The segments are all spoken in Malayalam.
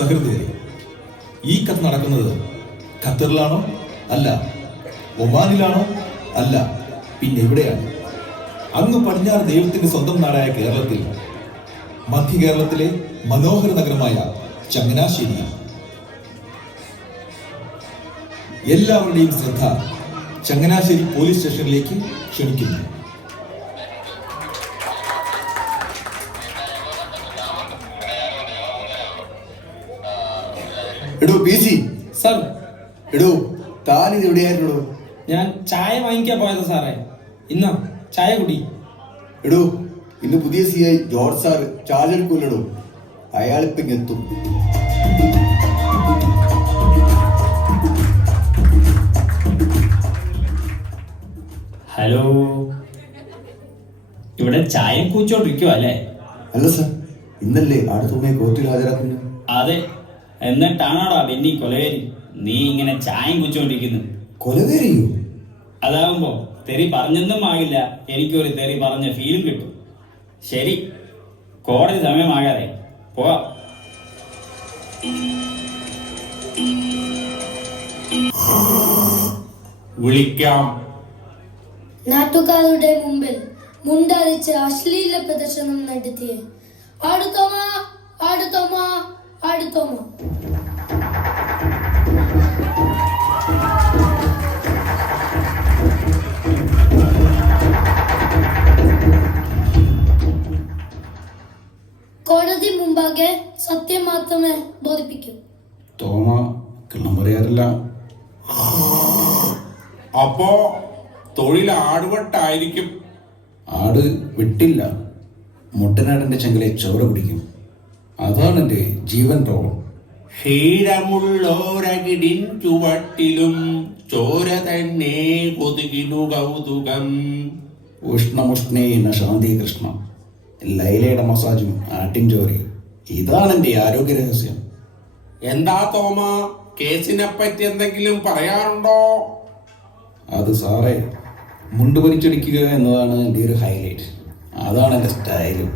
സഹൃദയരെ, ഈ കഥ നടക്കുന്നത് ഖത്തറിലാണോ? അല്ല. ഒമാനിലാണോ? അല്ല. പിന്നെ എവിടെയാണ്? അങ്ങ് പടിഞ്ഞാറ് ദൈവത്തിന്റെ സ്വന്തം നാടായ കേരളത്തിൽ, മധ്യ കേരളത്തിലെ മനോഹര നഗരമായ ചങ്ങനാശ്ശേരിയാണ്. എല്ലാവരുടെയും ശ്രദ്ധ ചങ്ങനാശ്ശേരി പോലീസ് സ്റ്റേഷനിലേക്ക് ക്ഷണിക്കുന്നു. എടോ പി സി സർ. എടോ താനിത് എവിടെയായിരുന്നോ? ഞാൻ ചായ വാങ്ങിക്കാൻ പോയത് സാറേ. ഇന്നാ ചായ കുടി. എടോ ഇന്ന് പുതിയ CI ജോർജ് സാറ് ചാർജ് എടുക്കൂല്ലടോ. അയാളിപ്പം എത്തും. ഹലോ, ഇവിടെ ചായ കൂച്ചോണ്ടിരിക്കുവോ അല്ലേ? അല്ല സർ, ഇന്നല്ലേ അടുത്തുമ്മയെ കോർട്ടിൽ ഹാജരാക്കുന്നു. അതെ, എന്നിട്ടാണോടാ ബെന്നി കൊലവേരി നീ ഇങ്ങനെ ചായം കുച്ചോണ്ടിരിക്കുന്നു? കൊലവേരിയോ? അതാവുമ്പോ തെറി പറഞ്ഞൊന്നും ആകില്ല, എനിക്കൊരു തെറി പറഞ്ഞ ഫീലും കിട്ടും. ശരി, കോടതി സമയമാകാതെ പോവാം. വിളിക്കാം. നാട്ടുകാരുടെ മുമ്പിൽ മുണ്ടടിച്ച് അശ്ലീല പ്രദർശനം നടത്തിയ അടുത്തോമ അടുത്തോമ അടുത്തോമ കോടതി മുമ്പാകെ സത്യം മാത്രമേ ബോധിപ്പിക്കൂ. തോമ കള്ളം പറയാറില്ല. അപ്പോ തൊഴിൽ ആടുവട്ടായിരിക്കും. ആട് വിട്ടില്ല, മുട്ടനാടന്റെ ചങ്കലെ ചോര കുടിക്കും. അതാണ് എന്റെ ജീവൻ റോളം. ക്ഷീരമുള്ളോരകിടിൻ ചുവട്ടിലും ചോര തന്നെ കൊതുകിനു കൗതുകം. ഉഷ്ണമുഷ്ണേന ശാന്തി കൃഷ്ണ, ലൈലയുടെ മസാജും ആട്ടിൻ ചോരയും. ഇതാണ് എന്റെ ആരോഗ്യ രഹസ്യം. എന്താ തോമ, കേസിനെ പറ്റി എന്തെങ്കിലും പറയാറുണ്ടോ? അത് സാറേ, മുണ്ട് വലിച്ചടിക്കുക എന്നതാണ് എൻ്റെ ഒരു ഹൈലൈറ്റ്. അതാണ് എൻ്റെ സ്റ്റൈലും.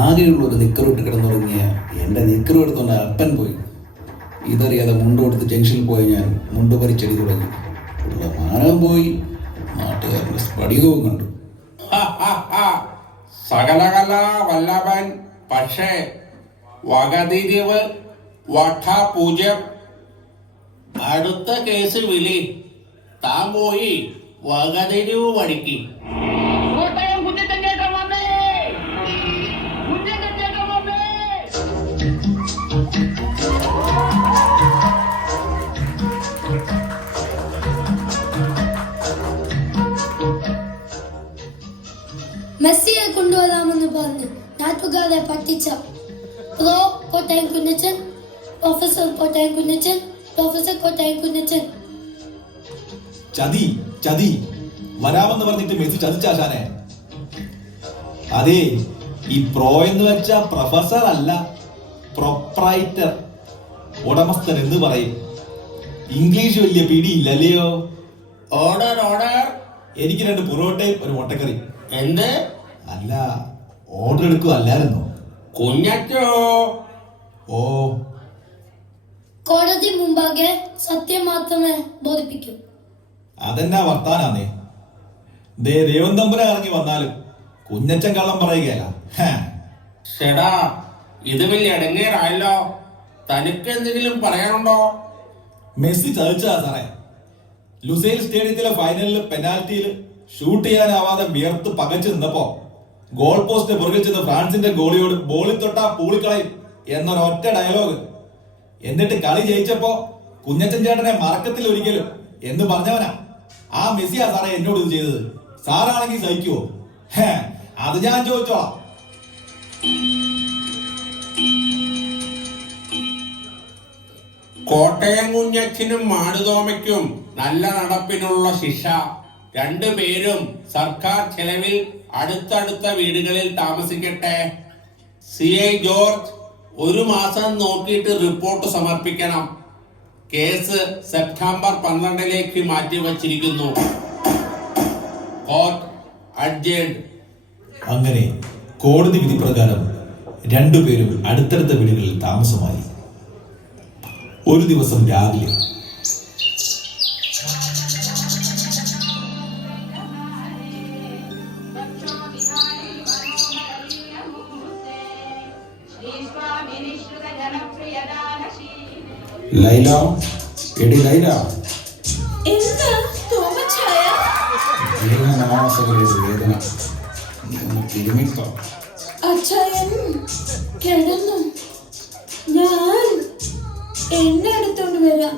ആകെയുള്ളൊരു നിക്കറിട്ട് കിടന്നുറങ്ങിയ എൻ്റെ നിക്കറും എടുത്തുകൊണ്ട് അപ്പൻ പോയി. ഇതറിയാതെ മുണ്ട് കൊടുത്ത് ജംഗ്ഷനിൽ പോയി ഞാൻ മുണ്ട് വലിച്ചടി തുടങ്ങി. ഉള്ള മാനവും പോയി, നാട്ടുകാരുടെ സ്ഫടികവും കണ്ടു. സകലകല വല്ലഭൻ, പക്ഷേ വകതിരിവ് വഠപൂജ്യം. അടുത്ത കേസ് വിളി. താൻ പോയി വകതിരിവ് പഠിക്കും. മെസ്സിയെ കൊണ്ടുവരാമെന്ന് പറഞ്ഞ് നാട്ടുകാരെ പറ്റിച്ച pro Kottayam Kunjachan, professor Kottayam Kunjachan, professor Kottayam Kunjachan. ചതി ചതി വരാമെന്ന് പറഞ്ഞിട്ട് മെസ്സി ചതിച്ചാശാനെ. അതെ, ഈ പ്രോ എന്ന് വെച്ച പ്രൊഫസർ അല്ല, പ്രൊപ്രൈറ്റർ, ഉടമസ്ഥൻ എന്ന് പറയും. ഇംഗ്ലീഷ് വലിയ പിടിയില്ലല്ലയോ? Order order. എനിക്ക് 2 പൊറോട്ടയും ഒരു മുട്ടക്കറി. എന്ത്? അല്ല, ഓർഡർ എടുക്കുക അല്ലായിരുന്നോ? കുഞ്ഞച്ചോ. ഓ, കോടതി മുമ്പാകെ സത്യം മാത്രമേ ബോധിപ്പിക്കൂ. അതെന്നാ വർത്താനാന്നേ. ദേവൻ തമ്പുര ഇറങ്ങി വന്നാലും കുഞ്ഞച്ചൻ കള്ളം പറയുകയല്ല. ഷെടാ, ഇത് വലിയ ഇടങ്ങേറായല്ലോ. തനിക്ക് എന്തെങ്കിലും പറയാനുണ്ടോ? മെസ്സി ചതിച്ചതാ സാറേ. ലുസൈൽ സ്റ്റേഡിയത്തിലെ ഫൈനലിൽ പെനാൽറ്റിയിൽ ഷൂട്ട് ചെയ്യാനാവാതെ വിയർത്ത് പകച്ചു നിന്നപ്പോ ഗോൾ പോസ്റ്റിന് പുറകിൽ ചെന്ന് ഫ്രാൻസിന്റെ ഗോളിയോട് ബോളിൽ തൊട്ടാ പൂളിക്കളയും എന്നൊരൊറ്റ ഡയലോഗ്. എന്നിട്ട് കളി ജയിച്ചപ്പോ കുഞ്ഞച്ചൻ ചേട്ടനെ മറക്കത്തിൽ ഒരിക്കലും എന്ന് പറഞ്ഞവനാ ആ മെസ്സിയാ സാറേ എന്നോട് ഇത് ചെയ്തത്. സാറാണെങ്കിൽ സഹിക്കുവോ? അത് ഞാൻ ചോദിച്ചോളാം. കോട്ടയം കുഞ്ഞച്ചനും മാടുതോമയ്ക്കും നല്ല നടപ്പിനുള്ള ശിക്ഷ. 2 പേരും സർക്കാർ ചെലവിൽ അടുത്തടുത്ത വീടുകളിൽ താമസിക്കട്ടെ. CI ജോർജ് 1 മാസം നോക്കിയിട്ട് റിപ്പോർട്ട് സമർപ്പിക്കണം. Case September 12 മാറ്റിവച്ചിരിക്കുന്നു. കോർട്ട് അഡ്ജേർഡ്. അങ്ങനെ കോടതി വിധി പ്രകാരം 2 പേരും അടുത്തടുത്ത വീടുകളിൽ താമസമായി. ഒരു ദിവസം രാവിലെ ലൈല, എടി ലൈല, എന്താ തോമച്ചായ? ദീർഘനാശകരുടെ വേദന നീ ഒന്ന് തിരുമിക്കോ. അച്ചായൻ കിടന്നു. ഞാൻ എണ്ണ എടുത്തോണ്ട് വരാം.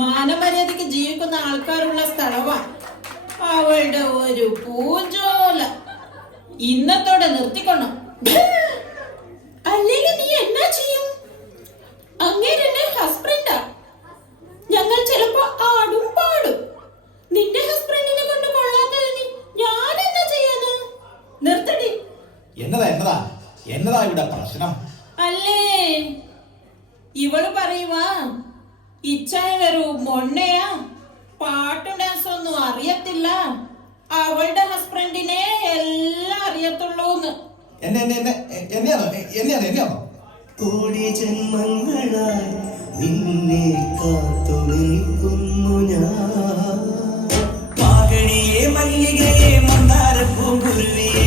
മാനമര്യാദയ്ക്ക് ജീവിക്കുന്ന ആൾക്കാരുള്ള സ്ഥലമാണ് അവളുടെ ഒരു പൂജോല. ഇന്നത്തോടെ നിർത്തിക്കൊള്ളണം. അല്ലെങ്കിൽ നീ എന്നാ ചെയ്യും? അങ്ങേരെ ഹസ്ബൻഡാ. ഞങ്ങൾ ചിലപ്പോ ആടും പാടും. നിന്റെ ഹസ്ബൻഡിനെ കൊണ്ട് കൊള്ളാത്തതിന് ഞാൻ എന്താ ചെയ്യാന്? നിർത്തടി. എന്നതാ ഇവിടെ പ്രശ്നം? അല്ലേ ഇവള് പറയുവാ ഇച്ചായ വരൂ മൊണ്ണയാ, പാട്ടും ഡാൻസും ഒന്നും അറിയത്തില്ല, അവളുടെ ഹസ്ബൻഡിനെ എല്ലാം അറിയത്തുള്ളൂന്ന്. കോടി ജന്മങ്ങളായി നിന്നെ കാത്തു നിൽക്കുന്നു ഞാൻ. മാകണിയെ മല്ലികയെ മന്ദാരപ്പൂങ്കുരുവിയെ,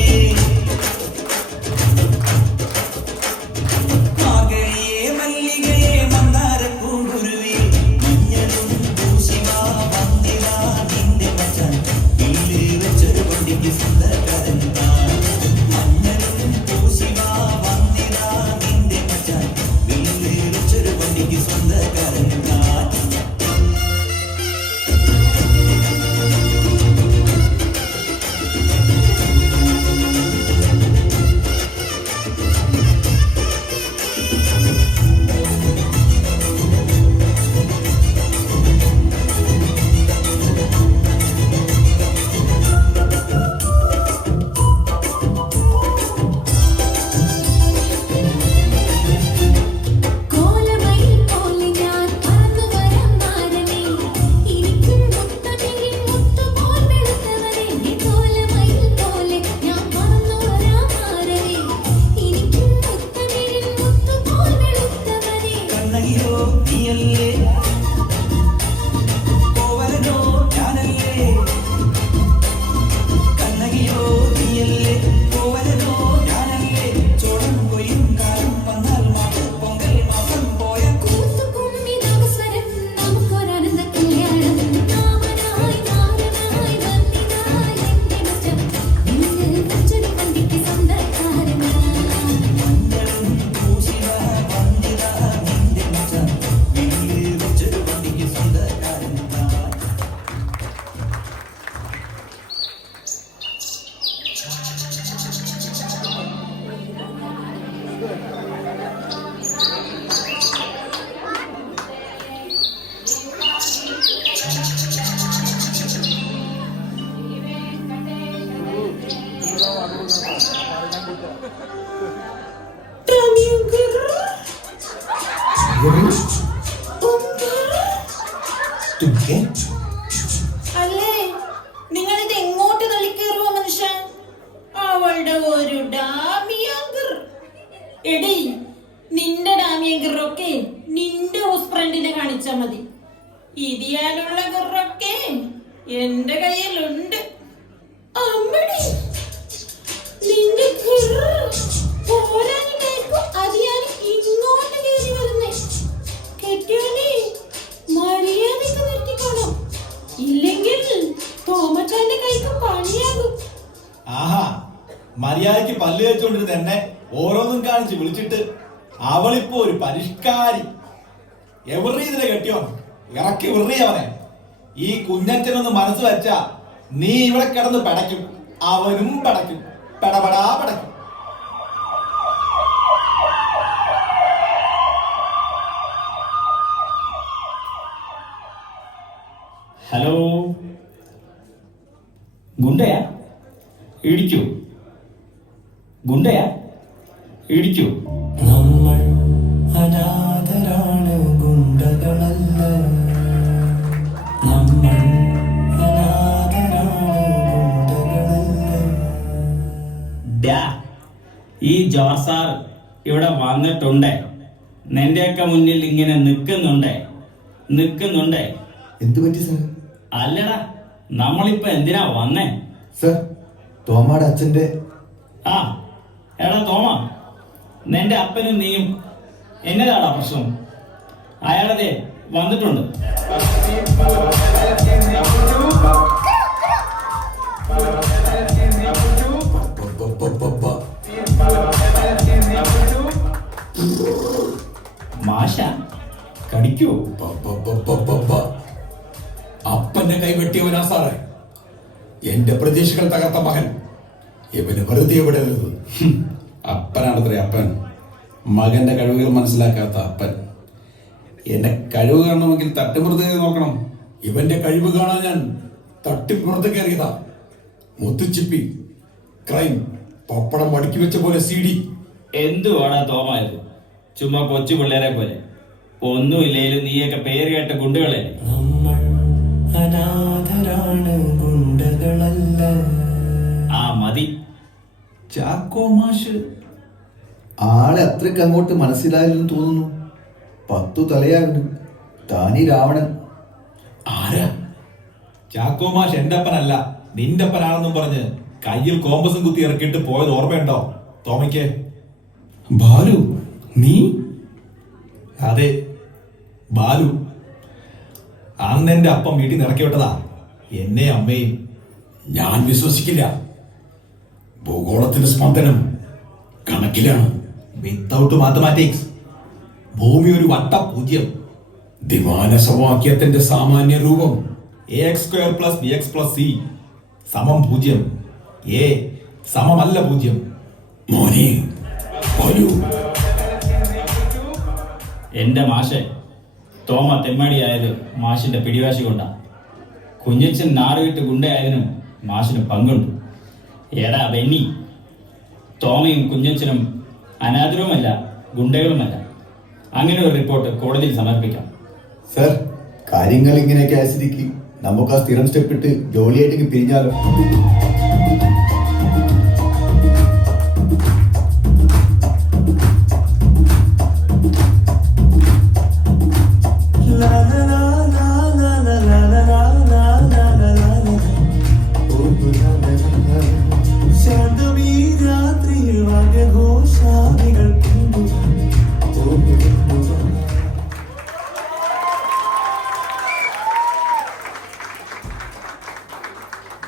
മാകണിയെ മല്ലികയെ മന്ദാരപ്പൂങ്കുരുവിയെ, മഞ്ഞളും പൂശിവാ വന്നിവാ നിന്റെ മച്ചാൻ, വീട്ടിൽ വെച്ചൊരു കൊണ്ടിക്ക് സുന്ദരക്കാരൻ താൻ. മഞ്ഞളും പൂശിവാ വന്നിവാ നിന്റെ മച്ചാൻ, വീട്ടിൽ വെച്ചൊരു കൊണ്ടിക്ക് സുന്ദരക്കാരൻ താൻ. അല്ലേ നിങ്ങളിത് എങ്ങോട്ട് തള്ളിക്കേറുവോ മനുഷ്യ? അവളുടെ ഒരു ഡാമിയാങ്കർ. എടി നിന്റെ ഡാമിയാങ്കറൊക്കെ നിന്റെ ഹസ്ബൻഡിനെ കാണിച്ചാ മതി. ഇതിയാനുള്ള ഗിറൊക്കെ എന്റെ കയ്യിലുണ്ട്. അമ്മടി നിന്റെ പോരാനിട്ടായിരിക്കും അത് ഞാൻ ഇങ്ങോട്ട് കയറി വരുന്നേ. കെട്ടിയോനെ മര്യാദക്ക് നിർത്തിക്കോണം, ഇല്ലെങ്കിൽ തോമച്ചാന്റെ കൈക്ക് പണിയാകും. ആഹാ, മര്യാദയ്ക്ക് പല്ല് വെച്ചുകൊണ്ടിരുന്ന എന്നെ ഓരോന്നും കാണിച്ച് വിളിച്ചിട്ട് അവളിപ്പോ ഒരു പരിഷ്കാരി. എവറി ഇതിനെ കെട്ടിയോ, ഇറക്കി വിറി അവനെ. ഈ കുഞ്ഞച്ചനൊന്ന് മനസ്സ് വെച്ചാ നീ ഇവിടെ കിടന്ന് പടയ്ക്കും, അവനും പടയ്ക്കും, പടപടാ പടയ്ക്കും. ഹലോ, ഗുണ്ടയാ? ഇടിക്കൂ. ഗുണ്ടയാ? ഇടിക്കൂ. നമ്മൾ അനാഥരാണ്, ഗുണ്ടകളല്ല. നമ്മൾ അനാഥരാണ്, ഗുണ്ടകളല്ല. ഡാ, ഈ ജോർജ് സാർ ഇവിടെ വന്നിട്ടുണ്ടേ, നിന്റെയൊക്കെ മുന്നിൽ ഇങ്ങനെ നിൽക്കുന്നുണ്ടേ. എന്തു പറ്റി സാർ? അല്ലടാ, നമ്മളിപ്പോ എന്തിനാ വന്നേ? സാർ, തോമാടെ അച്ഛന്റെ ആ എടാ തോമ, നിന്റെ അപ്പനും നീയും എന്നതാടാ പ്രശ്നം? അയാളതെ വന്നിട്ടുണ്ട്. മാഷ കടിക്കൂ. അപ്പന്റെ കൈ വെട്ടിയവനാ സാറേ, എന്റെ പ്രതീക്ഷകൾ തകർത്ത മകൻ. ഇവന് വെറുതെ വിടരുത്. അപ്പനാണത്രേ അപ്പൻ, മകന്റെ കഴിവുകൾ മനസ്സിലാക്കാത്ത അപ്പൻ. എന്റെ കഴിവ് കാണണമെങ്കിൽ തട്ടിപ്പുറത്ത് കയറി നോക്കണം. ഇവന്റെ കഴിവ് കാണാൻ ഞാൻ തട്ടിപ്പുറത്ത് കയറിയതാ. മുത്തുച്ചിപ്പി, ക്രൈം, പപ്പടം മടക്കി വെച്ച പോലെ CD. എന്തുവാടാ തോമായത്? ചുമ്മാ കൊച്ചു പിള്ളേരെ പോലെ. ഒന്നുമില്ലേലും നീയൊക്കെ പേര് കേട്ട ഗുണ്ടുകളെ. നമ്മൾ അനാഥരാണ്, ഗുണ്ടകളല്ല. ആ മതി. ചാക്കോ മാഷ് ആളെ അത്രയ്ക്ക് അങ്ങോട്ട് മനസ്സിലായില്ലെന്ന് തോന്നുന്നു. 10 തലയാകുന്നു. താനി രാവണൻ. ആരാ? ചാക്കോ മാഷ് എന്റെ അപ്പനല്ല, നിന്റെ അപ്പനാണെന്നും പറഞ്ഞ് കയ്യിൽ കോമ്പസും കുത്തി ഇറക്കിയിട്ട് പോയത് ഓർമ്മയുണ്ടോ തോമയ്ക്ക്? ബാലു, നീ? അതെ, ബാലു. അന്ന് എന്റെ അപ്പം വീട്ടിൽ നിന്ന് ഇറക്കി വിട്ടതാ, എന്നെ അമ്മയും. ഞാൻ വിശ്വസിക്കില്ല. ഭൂഗോളത്തിന്റെ സ്പന്ദനം കണക്കിലാണ്. വിത്തൗട്ട് മാത്തമാറ്റിക്സ് ഭൂമി ഒരു വട്ട 0. ദ്വിമാന സമവാക്യത്തിന്റെ സാമാന്യ രൂപം ax² + bx + c = 0. a സമമല്ല 0. മോനെ ബാലു. എന്റെ മാഷെ, തോമ തെമ്മാടിയായത് മാഷിന്റെ പിടിവാശി കൊണ്ടാ. കുഞ്ഞച്ചൻ നാറുകിട്ട് ഗുണ്ടയായതിനും മാഷിന് പങ്കുണ്ട്. എടാ ബെന്നി, തോമയും കുഞ്ഞച്ചനും അനാഥരുമല്ല, ഗുണ്ടകളുമല്ല. അങ്ങനെ ഒരു റിപ്പോർട്ട് കോടതിയിൽ സമർപ്പിക്കാം. സാർ, കാര്യങ്ങൾ ഇങ്ങനെയൊക്കെ ആയ സ്ഥിതിക്ക് നമുക്ക് ആ സ്ഥിരം സ്റ്റെപ്പ് ഇട്ട് ജോലിയായിട്ട് പിരിഞ്ഞാലോ?